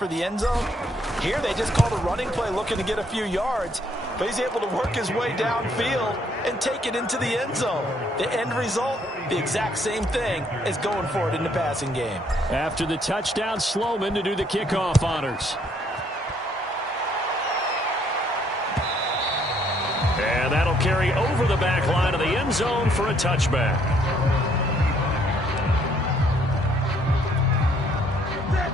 for the end zone. Here they just called a running play looking to get a few yards, but he's able to work his way downfield and take it into the end zone. The end result, the exact same thing as going for it in the passing game. After the touchdown, Sloman to do the kickoff honors. And that'll carry over the back line of the end zone for a touchback.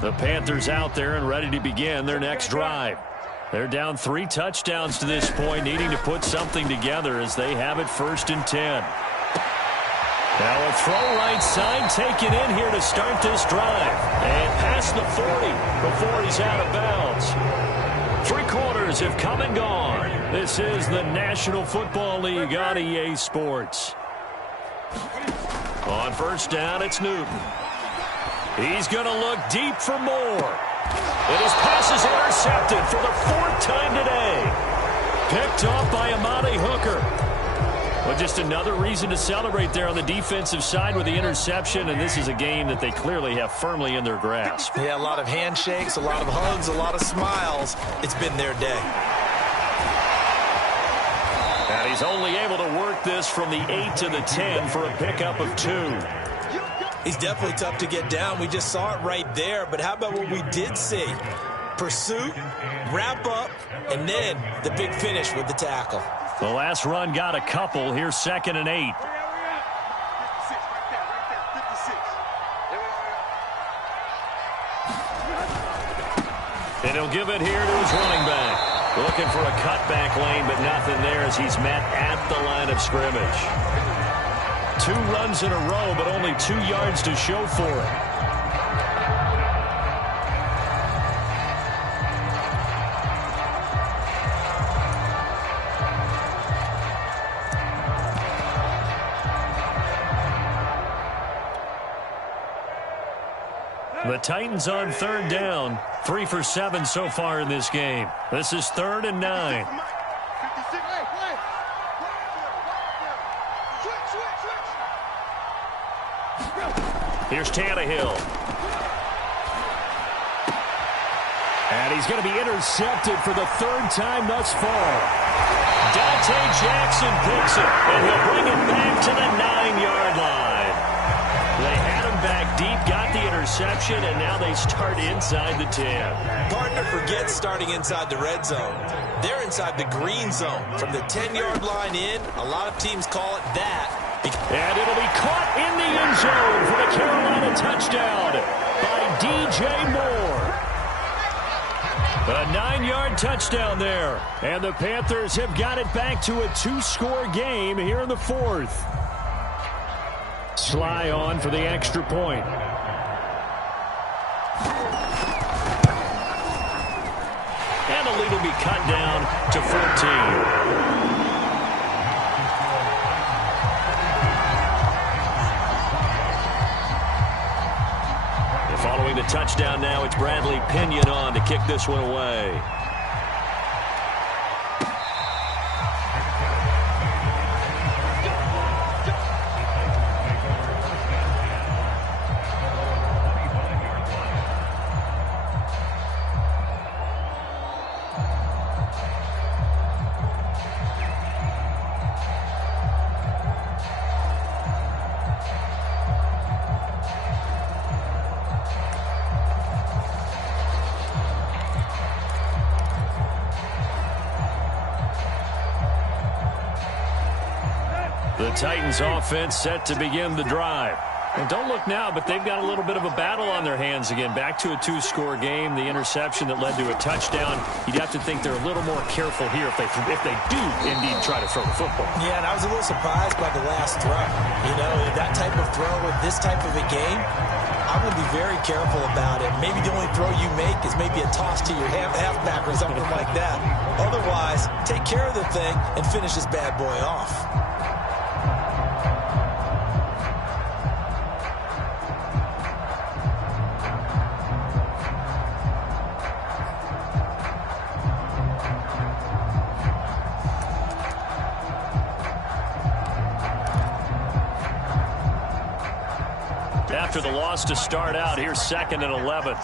The Panthers out there and ready to begin their next drive. They're down 3 touchdowns to this point, needing to put something together as they have it 1st and 10. Now a throw right side taken in here to start this drive. And past the 40 before he's out of bounds. 3 quarters have come and gone. This is the National Football League on EA Sports. On 1st down, it's Newton. He's going to look deep for more. And his pass is intercepted for the 4th time today. Picked off by Amani Hooker. Well, just another reason to celebrate there on the defensive side with the interception, and this is a game that they clearly have firmly in their grasp. Yeah, a lot of handshakes, a lot of hugs, a lot of smiles. It's been their day. And he's only able to work this from the 8 to the 10 for a pickup of 2. He's definitely tough to get down. We just saw it right there. But how about what we did see? Pursuit, wrap up, and then the big finish with the tackle. The last run got a couple. Here's 2nd and 8. And he'll give it here to his running back. Looking for a cutback lane, but nothing there as he's met at the line of scrimmage. 2 runs in a row, but only 2 yards to show for it. The Titans on 3rd down. 3 for 7 so far in this game. This is 3rd and 9. Here's Tannehill. And he's going to be intercepted for the 3rd time thus far. Dante Jackson picks it, and he'll bring it back to the 9-yard line. They had him back deep, got the interception, and now they start inside the 10. Partner forgets starting inside the red zone. They're inside the green zone. From the 10-yard line in, a lot of teams call it that. And it'll be caught in the end zone for the Carolina touchdown by DJ Moore. A 9-yard touchdown there. And the Panthers have got it back to a 2-score game here in the 4th. Sly on for the extra point. And the lead will be cut down to 14. Following the touchdown now, it's Bradley Pinion on to kick this one away. The Titans offense set to begin the drive. And don't look now, but they've got a little bit of a battle on their hands again. Back to a 2-score game. The interception that led to a touchdown. You'd have to think they're a little more careful here if they do indeed try to throw the football. Yeah, and I was a little surprised by the last throw. You know, that type of throw with this type of a game, I'm going to be very careful about it. Maybe the only throw you make is maybe a toss to your halfback or something like that. Otherwise, take care of the thing and finish this bad boy off. After the loss to start out, here's 2nd and 11.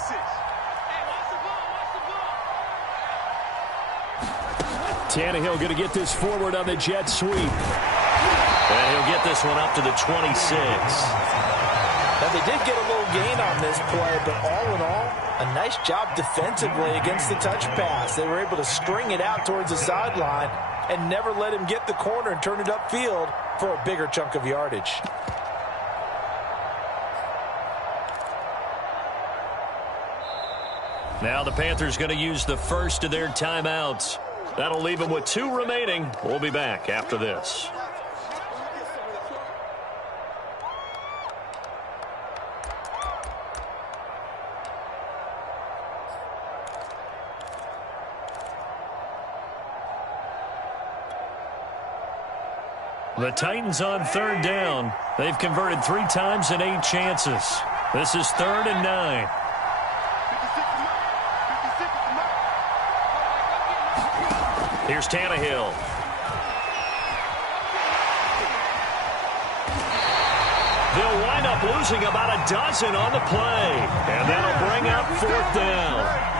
Tannehill going to get this forward on the jet sweep. And he'll get this one up to the 26. Now, they did get a little gain on this play, but all in all, a nice job defensively against the touch pass. They were able to string it out towards the sideline and never let him get the corner and turn it upfield for a bigger chunk of yardage. Now the Panthers going to use the first of their timeouts. That'll leave them with 2 remaining. We'll be back after this. The Titans on 3rd down. They've converted 3 times in 8 chances. This is 3rd and 9. Here's Tannehill. They'll wind up losing about a dozen on the play. And that'll bring up 4th down.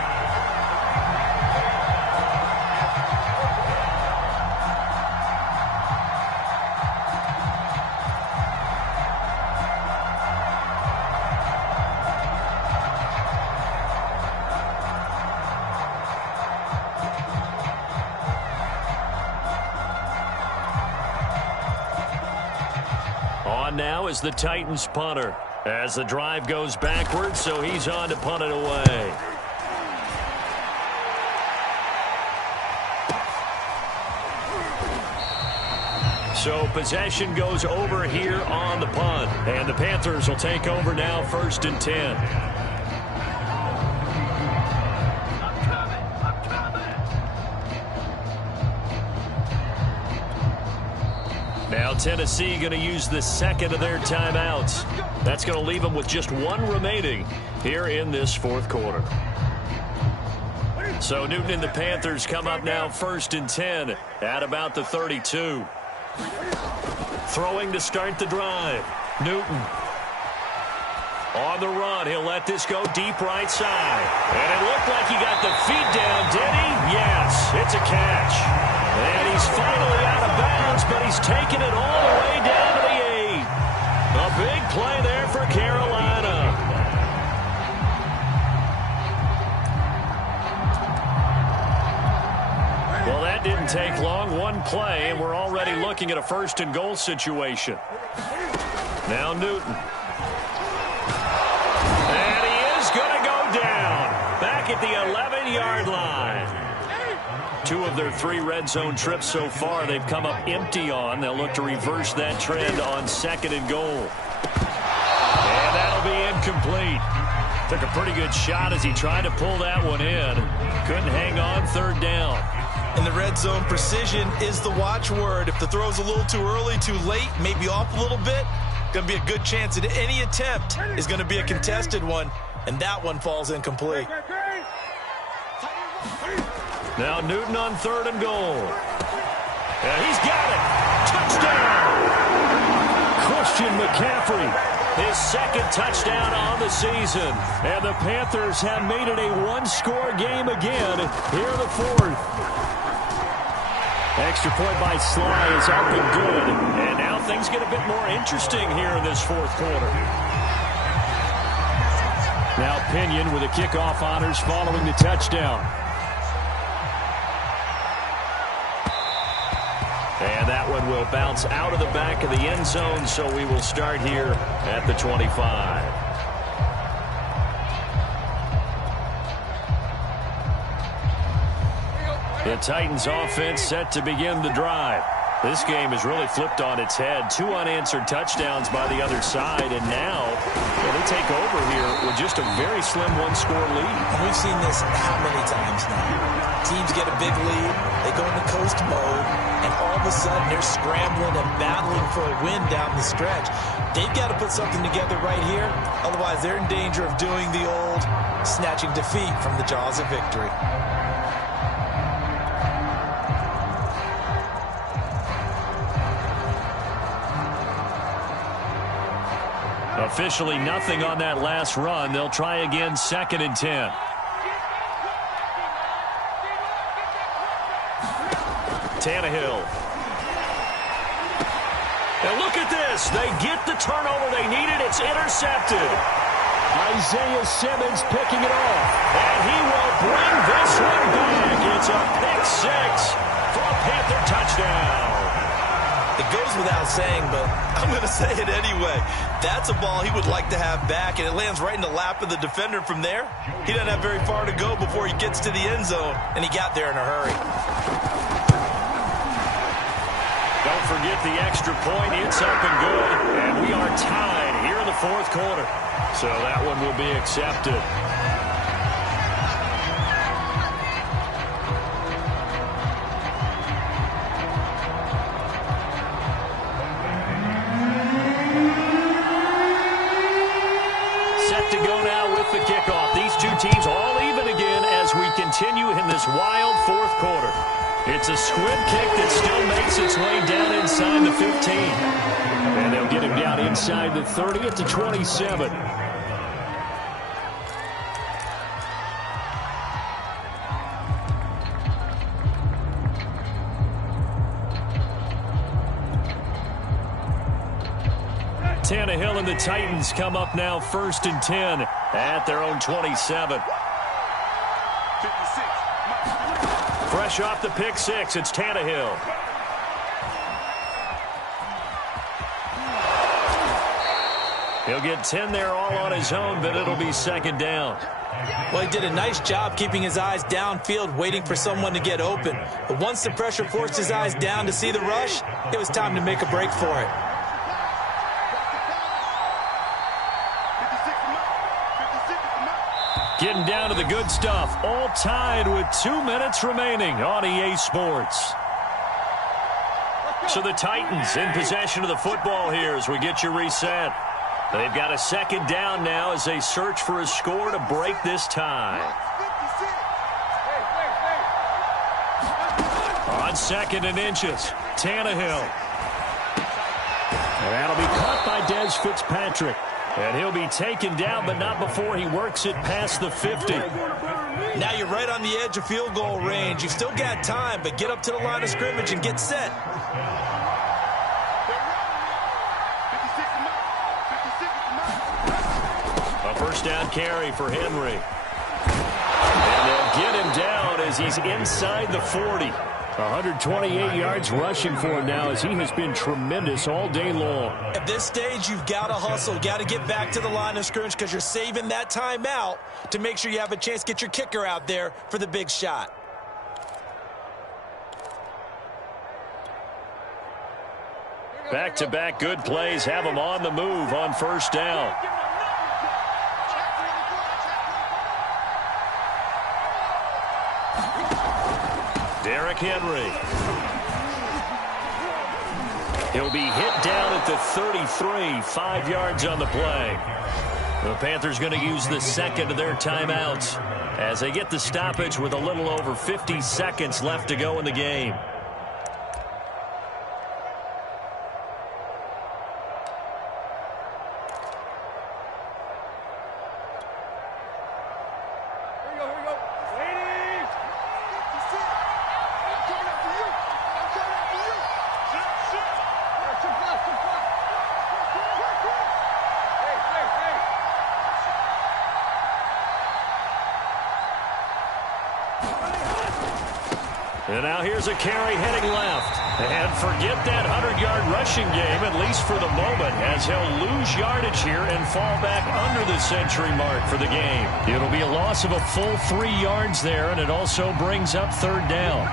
Now is the Titans punter as the drive goes backwards, so he's on to punt it away. So possession goes over here on the punt, and the Panthers will take over now 1st and 10. Now Tennessee going to use the 2nd of their timeouts. That's going to leave them with just 1 remaining here in this 4th quarter. So Newton and the Panthers come up now 1st and 10 at about the 32. Throwing to start the drive. Newton. On the run, he'll let this go deep right side. And it looked like he got the feet down, did he? Yes, it's a catch. And he's finally out of bounds, but he's taken it all the way down to the 8. A big play there for Carolina. Well, that didn't take long. 1 play, and we're already looking at a 1st and goal situation. Now Newton. And he is going to go down. Back at the 11-yard line. 2 of their 3 red zone trips so far they've come up empty on. They'll look to reverse that trend on 2nd and goal. And that'll be incomplete. Took a pretty good shot as he tried to pull that one in. Couldn't hang on 3rd down. In the red zone, precision is the watchword. If the throw's a little too early, too late, maybe off a little bit, going to be a good chance that any attempt is going to be a contested one, and that one falls incomplete. Now Newton on 3rd and goal. And he's got it. Touchdown! Christian McCaffrey, his 2nd touchdown on the season. And the Panthers have made it a 1-score game again here in the 4th. Extra point by Sly is up and good. And now things get a bit more interesting here in this 4th quarter. Now Pinion with the kickoff honors following the touchdown. And that one will bounce out of the back of the end zone, so we will start here at the 25. The Titans offense set to begin the drive. This game has really flipped on its head. 2 unanswered touchdowns by the other side, and now they take over here with just a very slim 1-score lead. We've seen this how many times now? Teams get a big lead, they go into coast mode, and all of a sudden they're scrambling and battling for a win down the stretch. They've got to put something together right here, otherwise they're in danger of doing the old snatching defeat from the jaws of victory. Officially nothing on that last run. They'll try again 2nd and 10. Tannehill. And look at this. They get the turnover they needed. It's intercepted. Isaiah Simmons picking it off. And he will bring this one back. It's a pick six for a Panther touchdown. It goes without saying, but I'm going to say it anyway. That's a ball he would like to have back, and it lands right in the lap of the defender from there. He doesn't have very far to go before he gets to the end zone, and he got there in a hurry. Don't forget the extra point. It's up and good, and we are tied here in the fourth quarter. So that one will be accepted. Set to go now with the kickoff. These two teams all even again as we continue in this wild fourth quarter. It's a squib kick that still makes its way down inside the 15. And they'll get him down inside the 30 at the 27. Tannehill and the Titans come up now 1st and 10 at their own 27. 56. Fresh off the pick six, it's Tannehill. He'll get 10 there all on his own, but it'll be second down. Well, he did a nice job keeping his eyes downfield, waiting for someone to get open. But once the pressure forced his eyes down to see the rush, it was time to make a break for it. Getting down to the good stuff, all tied with 2 minutes remaining on EA Sports. So the Titans in possession of the football here as we get you reset. They've got a second down now as they search for a score to break this tie. On 2nd and inches, Tannehill. And that'll be caught by Des Fitzpatrick. And he'll be taken down, but not before he works it past the 50. Now you're right on the edge of field goal range. You've still got time, but get up to the line of scrimmage and get set. A first down carry for Henry. And they'll get him down as he's inside the 40. 128 yards rushing for him now as he has been tremendous all day long. At this stage, you've got to hustle. Got to get back to the line of scrimmage because you're saving that timeout to make sure you have a chance to get your kicker out there for the big shot. Back-to-back good plays have him on the move on first down. Derrick Henry. He'll be hit down at the 33, 5 yards on the play. The Panthers going to use the second of their timeouts as they get the stoppage with a little over 50 seconds left to go in the game. And now here's a carry heading left. And forget that 100-yard rushing game, at least for the moment, as he'll lose yardage here and fall back under the century mark for the game. It'll be a loss of a full 3 yards there, and it also brings up third down.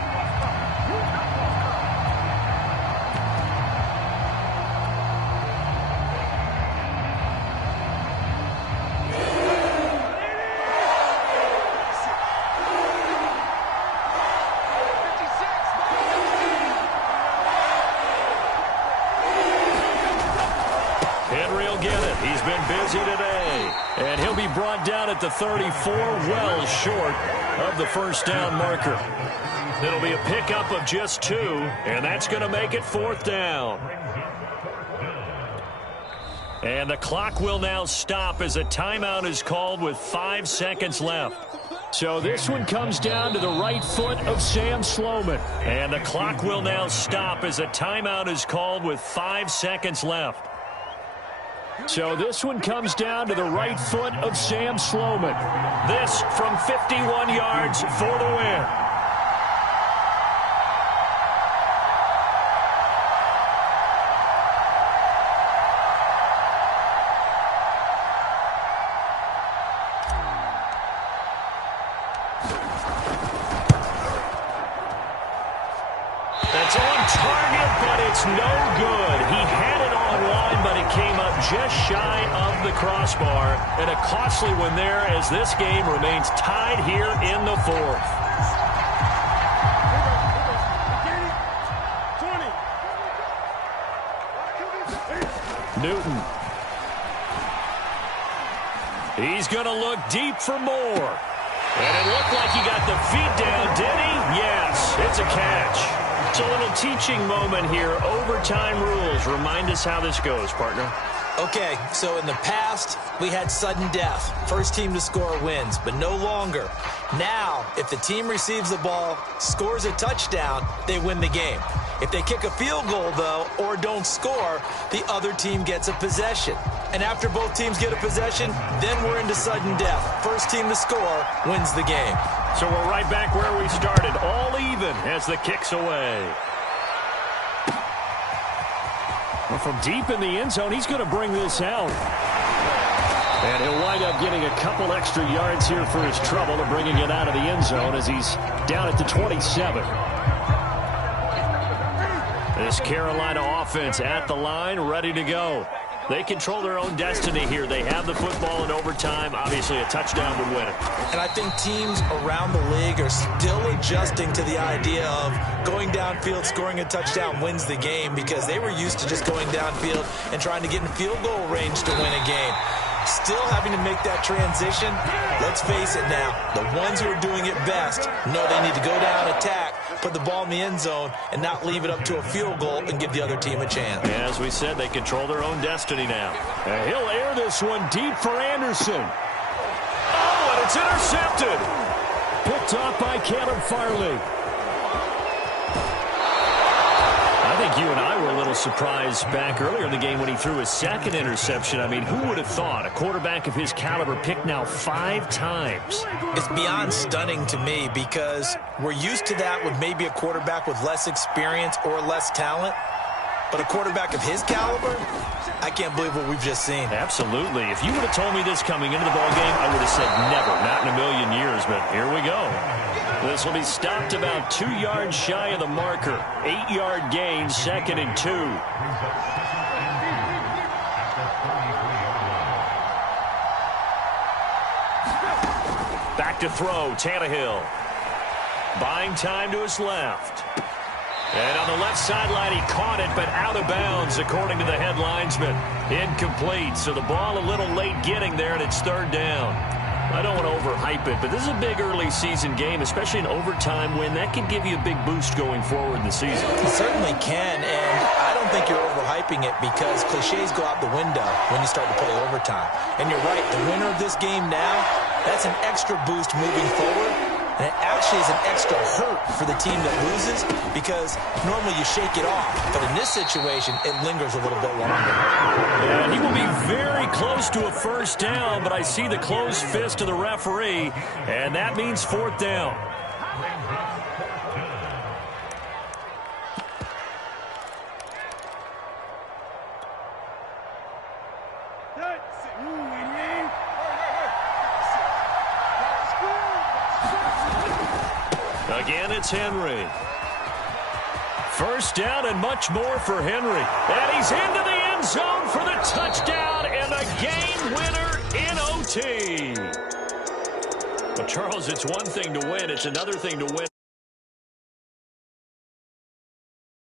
And he'll be brought down at the 34, well short of the first down marker. It'll be a pickup of just 2, and that's going to make it fourth down. And the clock will now stop as a timeout is called with 5 seconds left. So this one comes down to the right foot of Sam Sloman. And the clock will now stop as a timeout is called with 5 seconds left. So this one comes down to the right foot of Sam Sloman. This from 51 yards for the win. That's on target, but it's no good. He had it on line, but it came up just shy of the crossbar. And a costly one there as this game remains tied here in the fourth. Newton. He's going to look deep for more. And it looked like he got the feet down, did he? Yes, it's a catch. It's a little teaching moment here. Overtime rules. Remind us how this goes, partner. Okay, so in the past, we had sudden death. First team to score wins, but no longer. Now, if the team receives the ball, scores a touchdown, they win the game. If they kick a field goal, though, or don't score, the other team gets a possession. And after both teams get a possession, then we're into sudden death. First team to score wins the game. So we're right back where we started, all even as the kick's away. Well, from deep in the end zone, he's going to bring this out. And he'll wind up getting a couple extra yards here for his trouble and bringing it out of the end zone as he's down at the 27. This Carolina offense at the line, ready to go. They control their own destiny here. They have the football in overtime. Obviously, a touchdown would win it. And I think teams around the league are still adjusting to the idea of going downfield, scoring a touchdown wins the game, because they were used to just going downfield and trying to get in field goal range to win a game. Still having to make that transition. Let's face it now, the ones who are doing it best know they need to go down, attack, put the ball in the end zone, and not leave it up to a field goal and give the other team a chance. As we said, they control their own destiny now. And he'll air this one deep for Anderson. Oh, and it's intercepted. Picked off by Caleb Farley. I think you and I were a little surprised back earlier in the game when he threw his second interception. I mean, who would have thought a quarterback of his caliber picked now 5 times? It's beyond stunning to me, because we're used to that with maybe a quarterback with less experience or less talent. But a quarterback of his caliber, I can't believe what we've just seen. Absolutely. If you would have told me this coming into the ballgame, I would have said never, not in a million years, but here we go. This will be stopped about 2 yards shy of the marker. 8-yard gain, 2nd and 2. Back to throw, Tannehill. Buying time to his left. And on the left sideline, he caught it, but out of bounds, according to the head linesman. Incomplete, so the ball a little late getting there, and it's 3rd down. I don't want to overhype it, but this is a big early season game, especially an overtime win. That can give you a big boost going forward in the season. It certainly can, and I don't think you're overhyping it, because cliches go out the window when you start to play overtime. And you're right, the winner of this game now, that's an extra boost moving forward. And it actually is an extra hurt for the team that loses, because normally you shake it off. But in this situation, it lingers a little bit longer. And he will be very close to a 1st down, but I see the closed fist of the referee, and that means 4th down. Again, it's Henry. 1st down and much more for Henry. And he's into the end zone for the touchdown and a game winner in OT. Well, Charles, it's one thing to win. It's another thing to win.